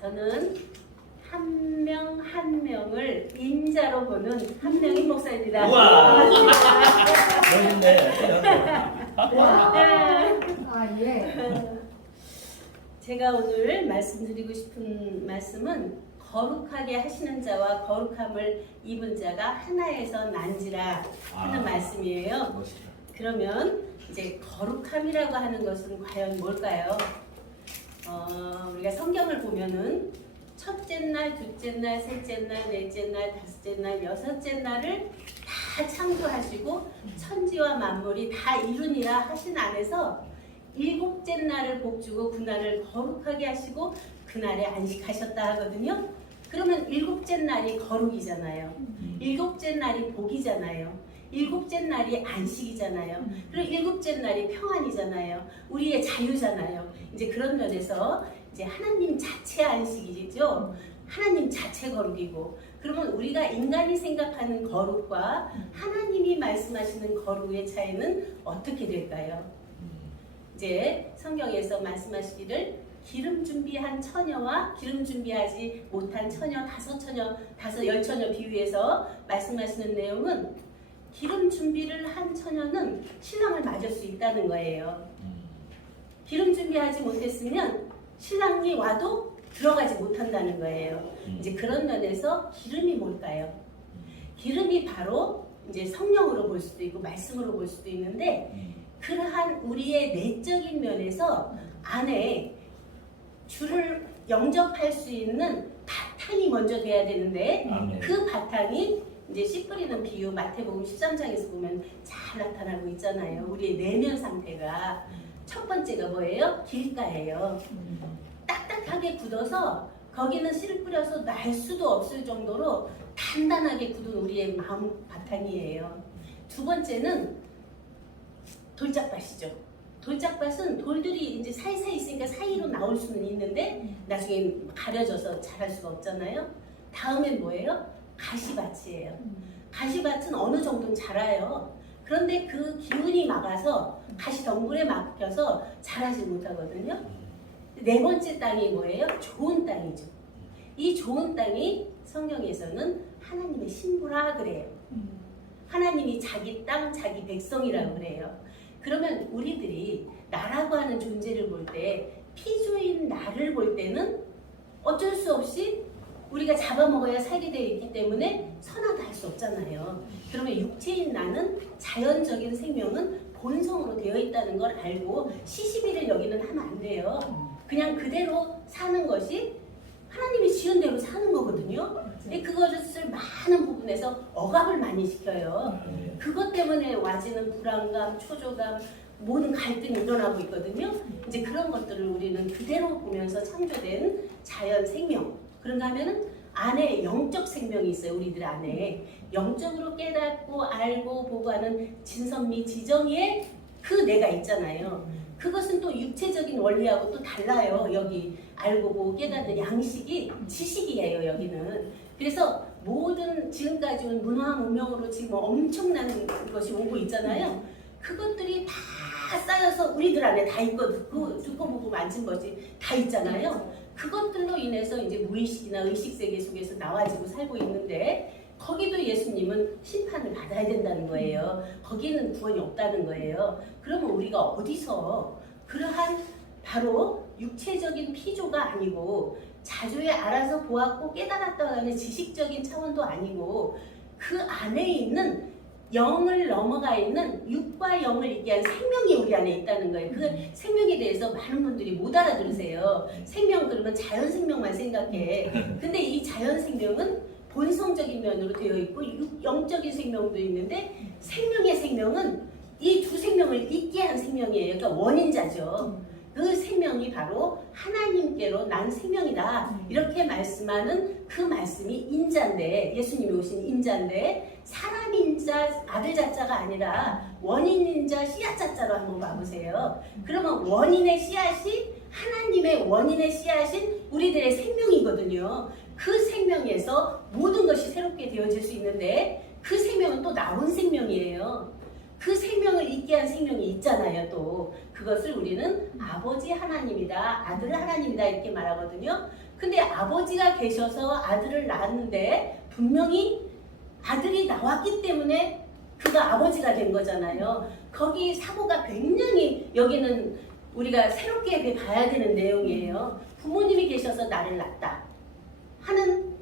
저는 한 명 한 명을 인자로 보는 한명인 목사입니다. 우와. 반갑습니다. 멋있네. 아, 예. 제가 오늘 말씀드리고 싶은 말씀은 거룩하게 하시는 자와 거룩함을 입은 자가 하나에서 난지라 하는 말씀이에요. 멋있다. 그러면 이제 거룩함이라고 하는 것은 과연 뭘까요? 우리가 성경을 보면은 첫째 날, 둘째 날, 셋째 날, 넷째 날, 다섯째 날, 여섯째 날을 다 창조하시고 천지와 만물이 다 이루니라 하신 안에서 일곱째 날을 복주고 그날을 거룩하게 하시고 그날에 안식하셨다 하거든요. 그러면 일곱째 날이 거룩이잖아요. 일곱째 날이 복이잖아요. 일곱째 날이 안식이잖아요. 그리고 일곱째 날이 평안이잖아요. 우리의 자유잖아요. 이제 그런 면에서 이제 하나님 자체 안식이죠. 하나님 자체 거룩이고, 그러면 우리가 인간이 생각하는 거룩과 하나님이 말씀하시는 거룩의 차이는 어떻게 될까요? 이제 성경에서 말씀하시기를 기름 준비한 처녀와 기름 준비하지 못한 처녀, 열 처녀 비유해서 말씀하시는 내용은 기름 준비를 한 처녀는 신랑을 맞을 수 있다는 거예요. 기름 준비하지 못했으면 신랑이 와도 들어가지 못한다는 거예요. 이제 그런 면에서 기름이 뭘까요? 기름이 바로 이제 성령으로 볼 수도 있고 말씀으로 볼 수도 있는데, 그러한 우리의 내적인 면에서 안에 주를 영접할 수 있는 바탕이 먼저 돼야 되는데, 그 바탕이 이제 씨 뿌리는 비유 마태복음 13장에서 보면 잘 나타나고 있잖아요. 우리의 내면 상태가 첫 번째가 뭐예요? 길가예요. 딱딱하게 굳어서 거기는 씨를 뿌려서 날 수도 없을 정도로 단단하게 굳은 우리의 마음 바탕이에요. 두 번째는 돌짝밭이죠. 돌짝밭은 돌들이 이제 사이사이 있으니까 사이로 나올 수는 있는데 나중에 가려져서 자랄 수가 없잖아요. 다음엔 뭐예요? 가시밭이에요. 가시밭은 어느 정도는 자라요. 그런데 그 기운이 막아서 가시덩굴에 막혀서 자라지 못하거든요. 네 번째 땅이 뭐예요? 좋은 땅이죠. 이 좋은 땅이 성경에서는 하나님의 신부라 그래요. 하나님이 자기 땅, 자기 백성이라고 그래요. 그러면 우리들이 나라고 하는 존재를 볼 때, 피조인 나를 볼 때는 어쩔 수 없이 우리가 잡아먹어야 살게 되어 있기 때문에 선하다 할 수 없잖아요. 그러면 육체인 나는 자연적인 생명은 본성으로 되어 있다는 걸 알고 시시비를 여기는 하면 안 돼요. 그냥 그대로 사는 것이 하나님이 지은 대로 사는 거거든요. 근데 그것을 많은 부분에서 억압을 많이 시켜요. 그것 때문에 와지는 불안감, 초조감, 모든 갈등이 일어나고 있거든요. 이제 그런 것들을 우리는 그대로 보면서 창조된 자연 생명. 그런가 하면은 안에 영적 생명이 있어요. 우리들 안에 영적으로 깨닫고 알고 보고 하는 진선미 지정의 그 내가 있잖아요. 그것은 또 육체적인 원리하고 또 달라요. 여기 알고 보고 깨닫는 양식이 지식이에요. 여기는. 그래서 모든 지금까지 온 문화 문명으로 지금 엄청난 것이 오고 있잖아요. 그것들이 다 쌓여서 우리들 안에 다 있고 듣고 보고 만진 것이 다 있잖아요. 그것들로 인해서 이제 무의식이나 의식세계 속에서 나와지고 살고 있는데, 거기도 예수님은 심판을 받아야 된다는 거예요. 거기는 구원이 없다는 거예요. 그러면 우리가 어디서 그러한 바로 육체적인 피조가 아니고 자조에 알아서 보았고 깨달았다고 하는 지식적인 차원도 아니고 그 안에 있는 영을 넘어가 있는 육과 영을 있게 한 생명이 우리 안에 있다는 거예요. 그 생명에 대해서 많은 분들이 못 알아들으세요. 생명 그러면 자연 생명만 생각해. 근데 이 자연 생명은 본성적인 면으로 되어 있고 영적인 생명도 있는데, 생명의 생명은 이 두 생명을 있게 한 생명이에요. 그러니까 원인자죠. 그 생명이 바로 하나님께로 난 생명이다. 이렇게 말씀하는 그 말씀이 인자인데, 예수님이 오신 인자인데, 사람 인자 아들 자자가 아니라 원인 인자 씨앗 자자로 한번 봐보세요. 그러면 원인의 씨앗이 하나님의 원인의 씨앗인 우리들의 생명이거든요. 그 생명에서 모든 것이 새롭게 되어질 수 있는데, 그 생명은 또 나온 생명이에요. 그 생명을 있게 한 생명이 있잖아요. 또 그것을 우리는 아버지 하나님이다, 아들 하나님이다 이렇게 말하거든요. 근데 아버지가 계셔서 아들을 낳았는데 분명히 아들이 나왔기 때문에 그가 아버지가 된 거잖아요. 거기 사고가 굉장히 여기는 우리가 새롭게 봐야 되는 내용이에요. 부모님이 계셔서 나를 낳았다 하는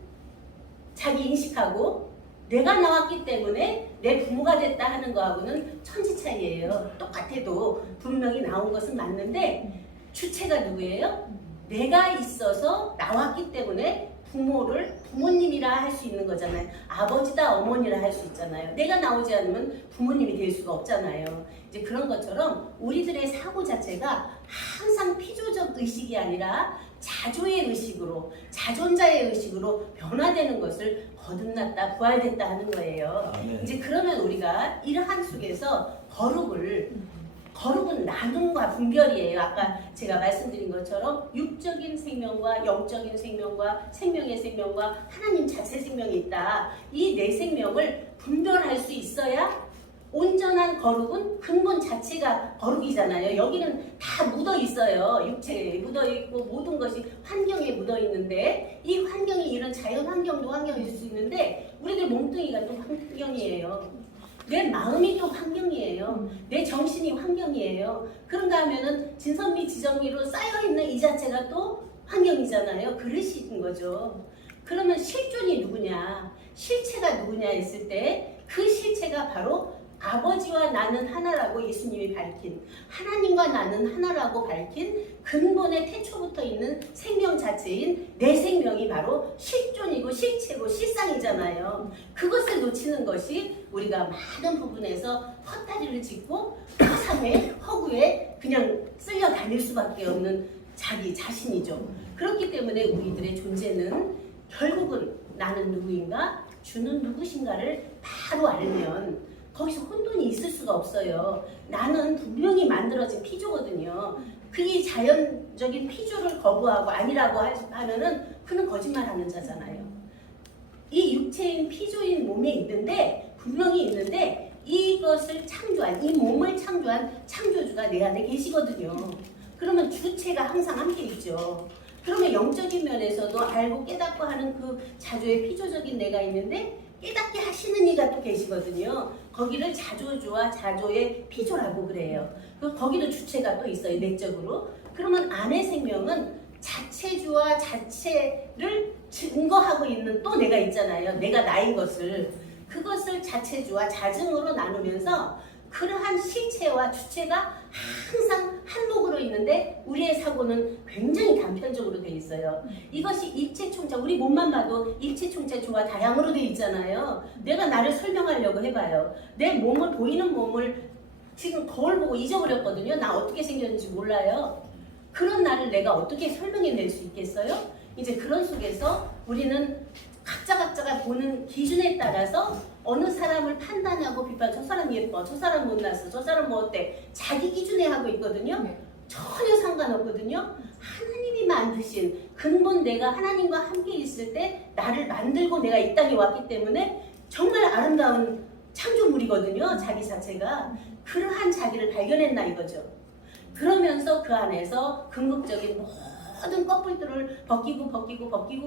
자기 인식하고, 내가 나왔기 때문에 내 부모가 됐다 하는 거하고는 천지 차이예요. 똑같아도 분명히 나온 것은 맞는데 주체가 누구예요? 내가 있어서 나왔기 때문에 부모님이라 할 수 있는 거잖아요. 아버지다 어머니라 할 수 있잖아요. 내가 나오지 않으면 부모님이 될 수가 없잖아요. 이제 그런 것처럼 우리들의 사고 자체가 항상 피조적 의식이 아니라 자조의 의식으로, 자존자의 의식으로 변화되는 것을 거듭났다, 부활됐다 하는 거예요. 아멘. 이제 그러면 우리가 이러한 속에서 거룩은 나눔과 분별이에요. 아까 제가 말씀드린 것처럼 육적인 생명과 영적인 생명과 생명의 생명과 하나님 자체 생명이 있다. 이 네 생명을 분별할 수 있어야 온전한 거룩은 근본 자체가 거룩이잖아요. 여기는 다 묻어 있어요. 육체에 묻어 있고 모든 것이 환경에 묻어 있는데, 이 환경이 이런 자연 환경도 환경일 수 있는데 우리들 몸뚱이가 또 환경이에요. 내 마음이 또 환경이에요. 내 정신이 환경이에요. 그런가 하면은 진선미 지정미로 쌓여있는 이 자체가 또 환경이잖아요. 그릇인 거죠. 그러면 실존이 누구냐, 실체가 누구냐 했을 때 그 실체가 바로 아버지와 나는 하나라고 예수님이 밝힌, 하나님과 나는 하나라고 밝힌 근본의 태초부터 있는 생명 자체인 내 생명이 바로 실존이고 실체고 실상이잖아요. 그것을 놓치는 것이 우리가 많은 부분에서 헛다리를 짚고 허상에 허구에 그냥 쓸려 다닐 수밖에 없는 자기 자신이죠. 그렇기 때문에 우리들의 존재는 결국은 나는 누구인가, 주는 누구신가를 바로 알면 거기서 혼돈이 있을 수가 없어요. 나는 분명히 만들어진 피조거든요. 그게 자연적인 피조를 거부하고 아니라고 하면은 그는 거짓말하는 자잖아요. 이 육체인 피조인 몸에 있는데, 분명히 있는데, 이것을 창조한, 이 몸을 창조한 창조주가 내 안에 계시거든요. 그러면 주체가 항상 함께 있죠. 그러면 영적인 면에서도 알고 깨닫고 하는 그 자조의 피조적인 내가 있는데, 깨닫게 하시는 이가 또 계시거든요. 거기를 자조주와 자조의 피조라고 그래요. 거기도 주체가 또 있어요, 내적으로. 그러면 안의 생명은 자체주와 자체를 증거하고 있는 또 내가 있잖아요. 내가 나인 것을. 그것을 자체주와 자증으로 나누면서 그러한 실체와 주체가 항상 한목으로 있는데 우리의 사고는 굉장히 단편적으로 돼 있어요. 이것이 일체총체, 우리 몸만 봐도 일체총체조와 다양으로 돼 있잖아요. 내가 나를 설명하려고 해봐요. 내 몸을, 보이는 몸을 지금 거울 보고 잊어버렸거든요. 나 어떻게 생겼는지 몰라요. 그런 나를 내가 어떻게 설명해낼 수 있겠어요? 이제 그런 속에서 우리는 각자가 보는 기준에 따라서 어느 사람을 판단하고 비판, 저 사람 예뻐, 저 사람 못났어, 저 사람 뭐 어때, 자기 기준에 하고 있거든요. 전혀 상관없거든요. 하나님이 만드신 근본 내가 하나님과 함께 있을 때 나를 만들고 내가 이 땅에 왔기 때문에 정말 아름다운 창조물이거든요. 자기 자체가. 그러한 자기를 발견했나 이거죠. 그러면서 그 안에서 궁극적인 모든 꺼풀들을 벗기고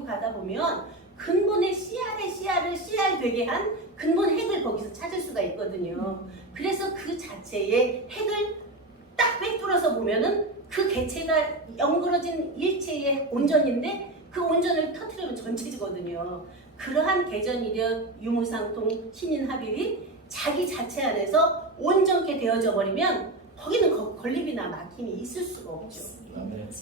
가다 보면 근본의 씨알의 씨알을 씨알 되게 한 근본 핵을 거기서 찾을 수가 있거든요. 그래서 그 자체의 핵을 딱 꿰뚫어서 보면은 그 개체가 엉그러진 일체의 온전인데 그 온전을 터뜨리면 전체지거든요. 그러한 개전이력 유무상통 신인합일이 자기 자체 안에서 온전케 되어져 버리면 거기는 건립이나 막힘이 있을 수가 없죠.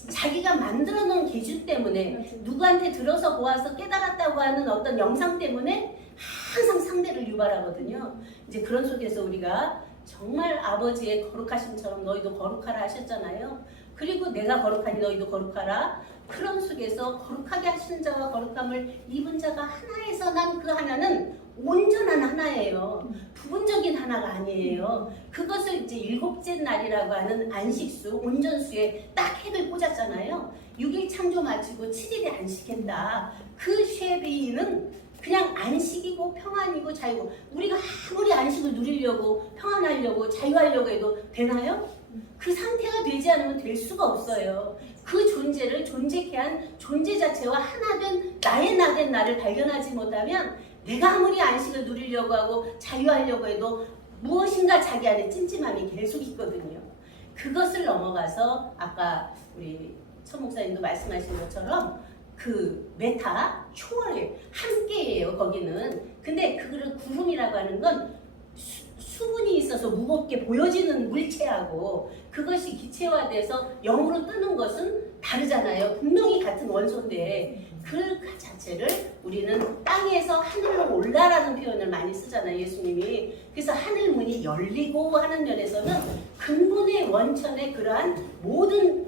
자기가 만들어 놓은 기준 때문에 누구한테 들어서 보아서 깨달았다고 하는 어떤 영상 때문에 항상 상대를 유발하거든요. 이제 그런 속에서 우리가 정말 아버지의 거룩하심처럼 너희도 거룩하라 하셨잖아요. 그리고 내가 거룩하니 너희도 거룩하라. 그런 속에서 거룩하게 하시는 자와 거룩함을 입은 자가 하나에서 난 그 하나는 온전한 하나예요. 부분적인 하나가 아니에요. 그것을 이제 일곱째 날이라고 하는 안식수, 온전수에 딱 핵을 꽂았잖아요. 6일 창조 마치고 7일에 안식했다. 그 쉐비는 그냥 안식이고 평안이고 자유고, 우리가 아무리 안식을 누리려고 평안하려고 자유하려고 해도 되나요? 그 상태가 되지 않으면 될 수가 없어요. 그 존재를 존재케 한 존재 자체와 하나 된 나의 나 된 나를 발견하지 못하면 내가 아무리 안식을 누리려고 하고 자유하려고 해도 무엇인가 자기 안에 찜찜함이 계속 있거든요. 그것을 넘어가서 아까 우리 천 목사님도 말씀하신 것처럼 그 메타, 초월해, 함께예요 거기는. 근데 그거를 구름이라고 하는 건 수분이 있어서 무겁게 보여지는 물체하고 그것이 기체화돼서 영으로 뜨는 것은 다르잖아요. 분명히 같은 원소인데 그 자체를 우리는 땅에서 하늘로 올라라는 표현을 많이 쓰잖아요. 예수님이. 그래서 하늘 문이 열리고 하는 면에서는 근본의 원천의 그러한 모든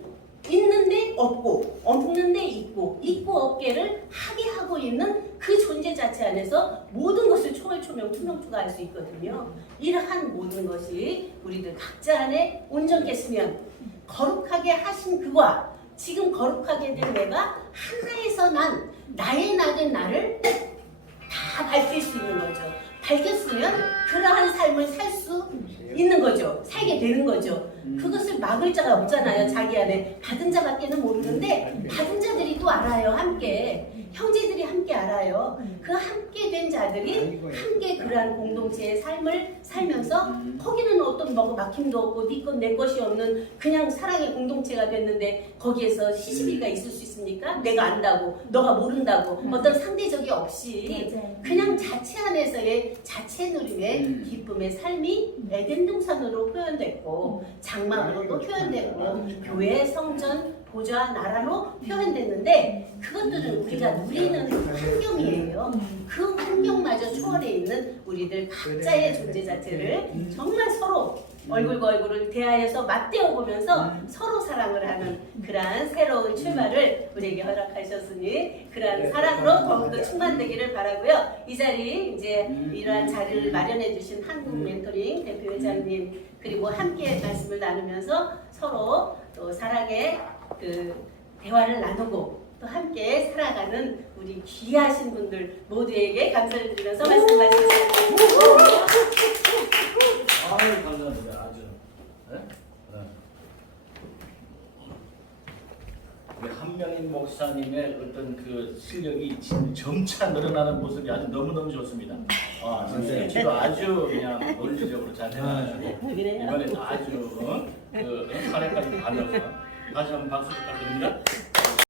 있는데 없고 없는데 있고 없게를 하게 하고 있는 그 존재 자체 안에서 모든 것을 초월초명 투명투가할 수 있거든요. 이러한 모든 것이 우리들 각자 안에 온전겠으면 거룩하게 하신 그와 지금 거룩하게 된 내가 하나에서 난 나의 나 된 나를 다 밝힐 수 있는 거죠. 밝혔으면 그러한 삶을 살 수 있는 거죠. 살게 되는 거죠. 그것을 막을 자가 없잖아요. 자기 안에 받은 자밖에는 모르는데 받은 자들이 또 알아요. 함께 형제들이 함께 알아요. 그 함께 된 자들이 함께 그러한 공동체의 삶을 살면서 거기는 어떤 막힘도 없고 네 것 내 것이 없는 그냥 사랑의 공동체가 됐는데 거기에서 시시비가 있을 수 있습니까? 내가 안다고 너가 모른다고 어떤 상대적이 없이 그냥 자체 안에서의 자체 누림의 기쁨의 삶이 에덴 동산으로 표현됐고 장막으로도 표현됐고 교회, 성전, 보좌, 나라로 표현됐는데 그것들은 우리가 누리는 환경이에요. 그 환경마저 초월해 있는 우리들 각자의 존재 자체를 정말 서로 얼굴과 얼굴을 대하여서 맞대어 보면서 서로 사랑을 하는 그러한 새로운 출발을 우리에게 허락하셨으니 그러한 사랑으로 더욱더 충만되기를 바라고요. 이 자리 이제 이러한 자리를 마련해 주신 한국 멘토링 대표회장님 그리고 함께 말씀을 나누면서 서로 또 사랑의 그 대화를 나누고 또 함께 살아가는 우리 귀하신 분들 모두에게 감사를 드리면서 말씀 마치겠습니다. 아유 감사합니다. 아주. 네? 우리 한명인 목사님의 어떤 그 실력이 점차 늘어나는 모습이 아주 너무너무 좋습니다. 스피치도 아주 그냥 논리적으로 잘 해가지고 이번에 아주 그 사례까지 가져서 다시 한번 박수 부탁드립니다.